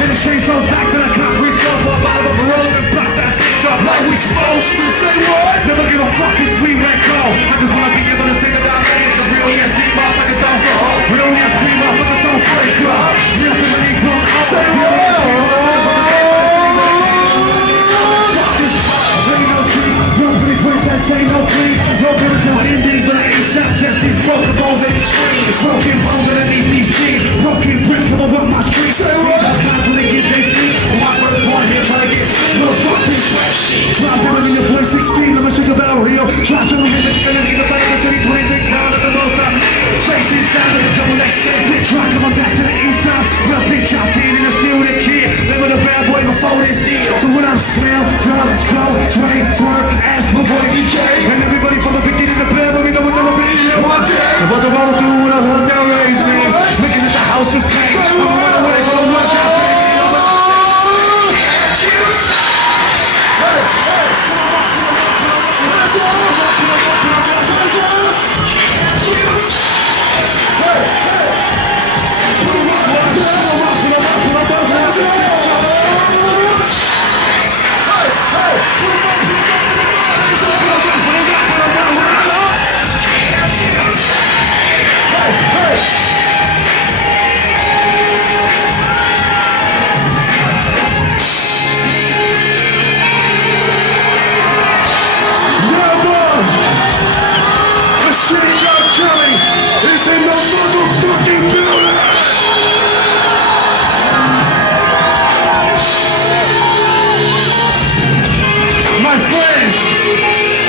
And the chainsaws back to the concrete floor. Pop out of the road and block that bitch up like we supposed to. Say what? Never give a fuck if we let go. I just wanna be able to think about it. It's a real ESG motherfuckers don't go. Real ESG motherfuckers don't break up. Real family grown up. Say what? Say no please, no biblical endings, but I ain't shot just these broken bones in the screen. Broken bones underneath these jeans. Broken bricks come over my street. Say what? I'm constantly get their feet. My first born here trying to get little fucking fresh. Try to be a boy 6 feet, let me think about real. Try to live it, you're gonna need a fight of the city, 26 down at the most up. Face inside of the double X, bitch, try coming back to the east side. Well, bitch, out there in the steel with a kid. Never the bad boy before this deal. So when I'm slam, drum, slow, train, twerk, ass, my boy, and everybody from the beginning to play, but we know we're gonna be here one day. So what the roll through with a whole down raise, man. Looking at the house of pain. I'm running away from the work out there.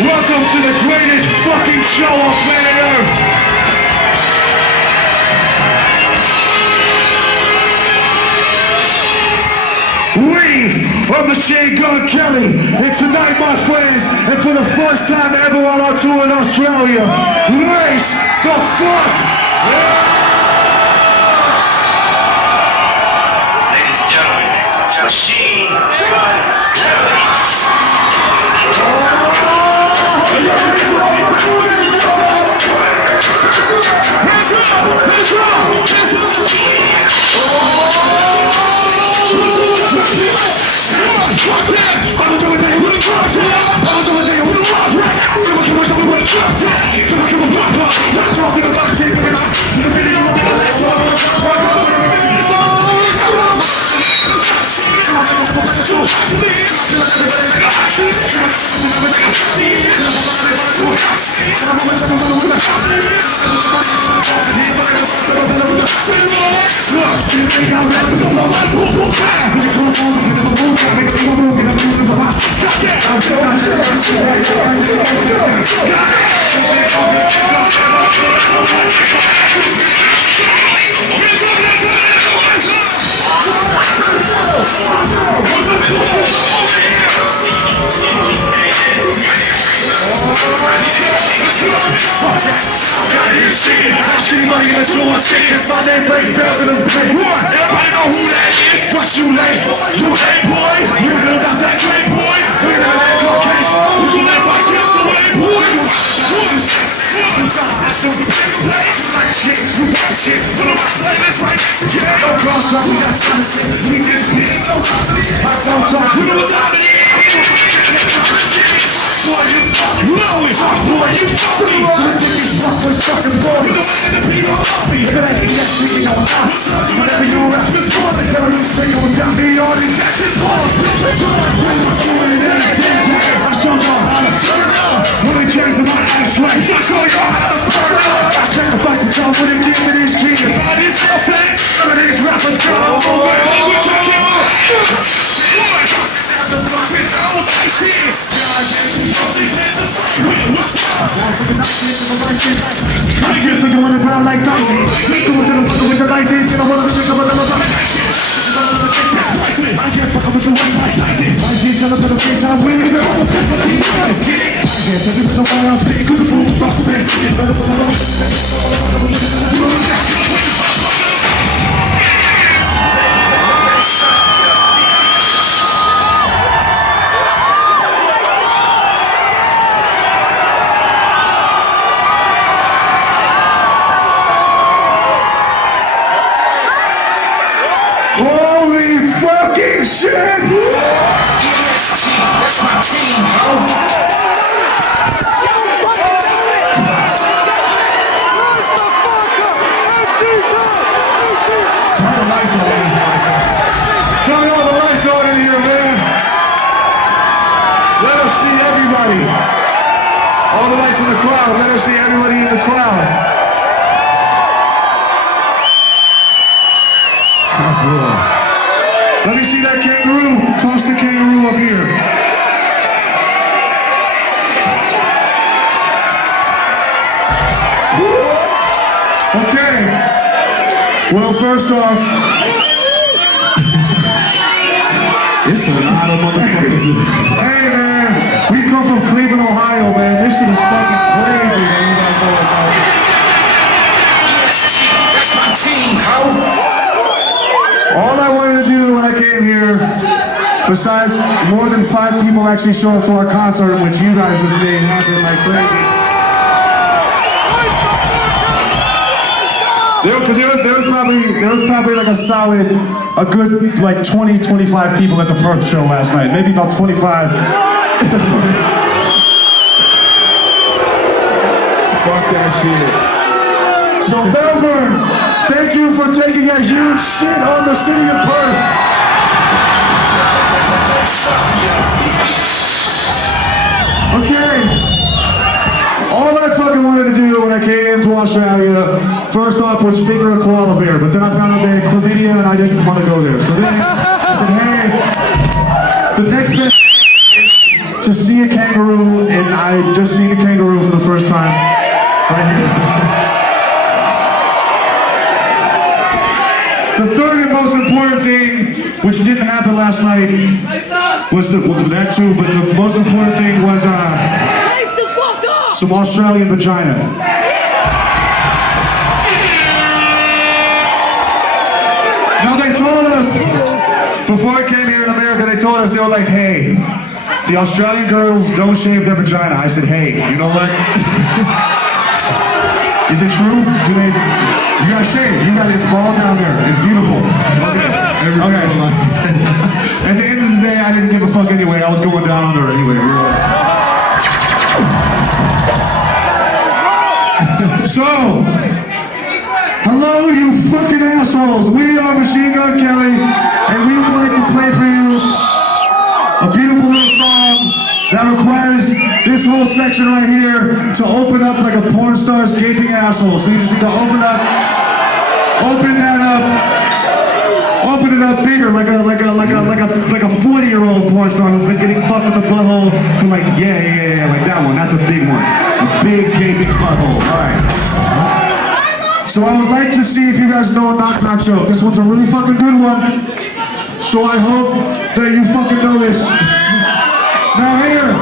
Welcome to the greatest fucking show on planet Earth. We are Machine Gun Kelly, and tonight, my friends, and for the first time ever on our tour in Australia, race the fuck! Ladies and gentlemen, Machine Gun Kelly. Anybody in the 216, my name breaks down to the plate. Everybody know who that is. What you late? You late, boy? You heard about that great boy? We know that court case. You can never get the way, boy. I still be big place. Like shit, you got shit. Put on my slave, it's right next to you. Don't cross up, we got sunset. We just get so confident. I don't talk. You know what time it is. Boy, you fucking know it. Boy, you fucking know it. These fuckers fucking boys. You're the one that the people love me. If it ain't that shit, you know I'm whenever you rap this morning, tell me say you got me on injection porn. Bitch, I'm doing anything. I show y'all how to turn up. When it changes in my ashtray, I show y'all how to burn up. I sacrifice the time when it gives me these kids. Everybody's so fast. Some of these rappers come away. We're talking about the block, it's all like shit. God gave me all these hands to fight with. What's up? I can't think on the ground like dice. Go to the fucker with your license. And I want to think about the other shit. I can't fuck up with the white like dice. I can't tell them for the face I'm winning. They're almost dead for the team. I can't tell them for the white I'm speaking. Good fool, rock the band. Holy shit! That's my team, ho. Turn the lights on, ladies and gentlemen. Turn all the lights on in here, man. Let us see everybody. All the lights in the crowd. Let us see everybody in the crowd. Oh, boy. Let me see that kangaroo. Toss the kangaroo up here. Okay. Well, first off, it's a lot of motherfuckers. Hey, man, we come from Cleveland, Ohio, man. This shit is fucking crazy, man. You guys know what's out here. That's my team, ho. All I wanted to do when I came here, besides more than 5 people actually show up to our concert, which you guys just made happen like crazy. Because there was probably like a good like 20-25 people at the Perth show last night. Maybe about 25. Fuck that shit. So Melbourne, thank you for taking a huge shit on the city of Perth. Okay. All I fucking wanted to do when I came to Australia, first off, was finger a koala bear, but then I found out they had chlamydia and I didn't want to go there. So then I said, hey, the next best is to see a kangaroo, and I just seen a kangaroo for the first time right here. The third and most important thing, which didn't happen last night, was that too, but the most important thing was some Australian vagina. Now they told us, before I came here in America, they told us, they were like, hey, the Australian girls don't shave their vagina. I said, hey, you know what? Is it true? Do they? You gotta shave. You got it's bald down there. It's beautiful. Okay. Okay. At the end of the day, I didn't give a fuck anyway. I was going down under anyway. So, hello, you fucking assholes. We are Machine Gun Kelly, and we would like to play for you a beautiful little song that requires this whole section right here to open up like a porn star's gaping asshole. So you just need to open that up bigger, like a 40-year-old porn star who's been getting fucked in the butthole for like yeah, like that one. That's a big one, a big gaping butthole. All right. So I would like to see if you guys know a knock knock joke. This one's a really fucking good one. So I hope that you fucking know this. Now here,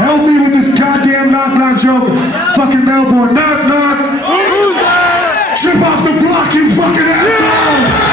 help me with this goddamn knock knock joke. Fucking Melbourne, knock knock. Who's there? Chip off the block, you fucking asshole.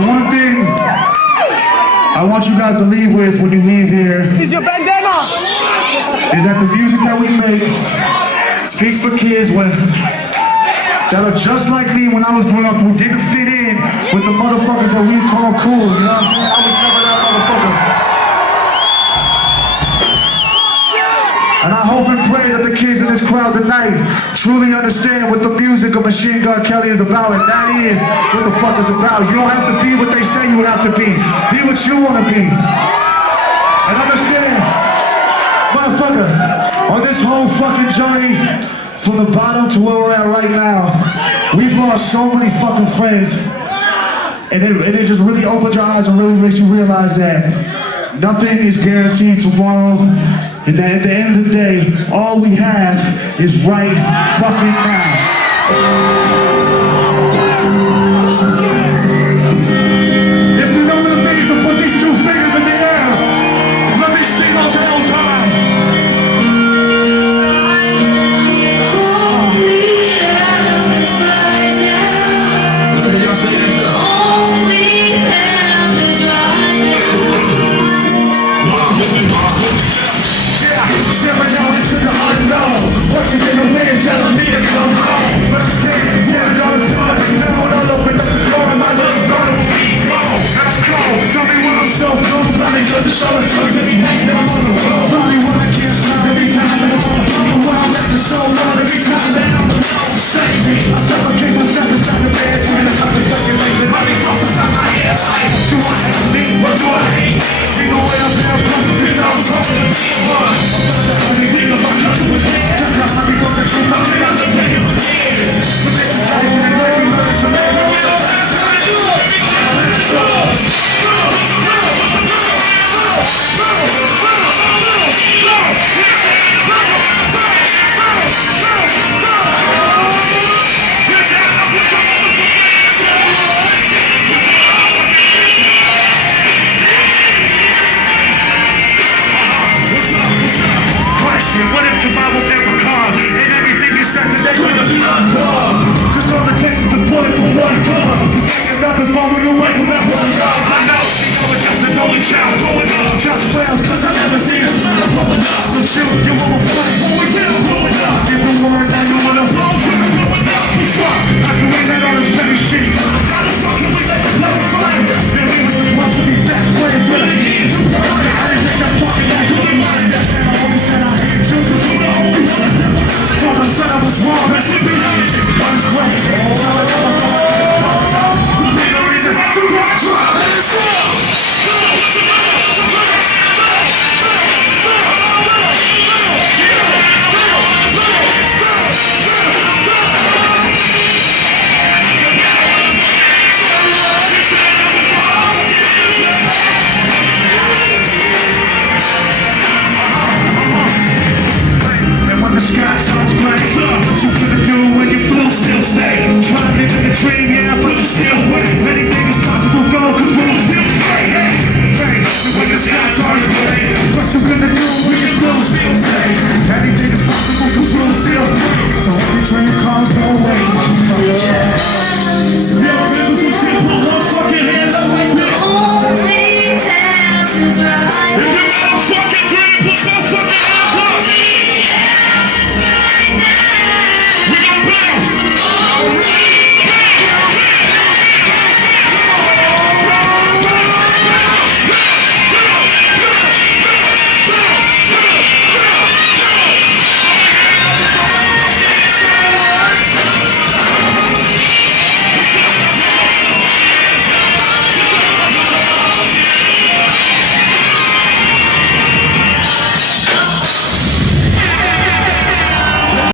The one thing I want you guys to leave with when you leave here Is your bandana? is that the music that we make speaks for kids that are just like me when I was growing up, who didn't fit in with the motherfuckers that we call cool, you know what I'm saying? I was never that motherfucker. And I hope and pray that the kids in this crowd tonight truly understand what the music of Machine Gun Kelly is about, and that is what the fuck is about. You don't have to be what they say you have to be. Be what you want to be. And understand, motherfucker, on this whole fucking journey, from the bottom to where we're at right now, we've lost so many fucking friends. And it just really opens your eyes and really makes you realize that nothing is guaranteed tomorrow. And that at the end of the day, all we have is right fucking now.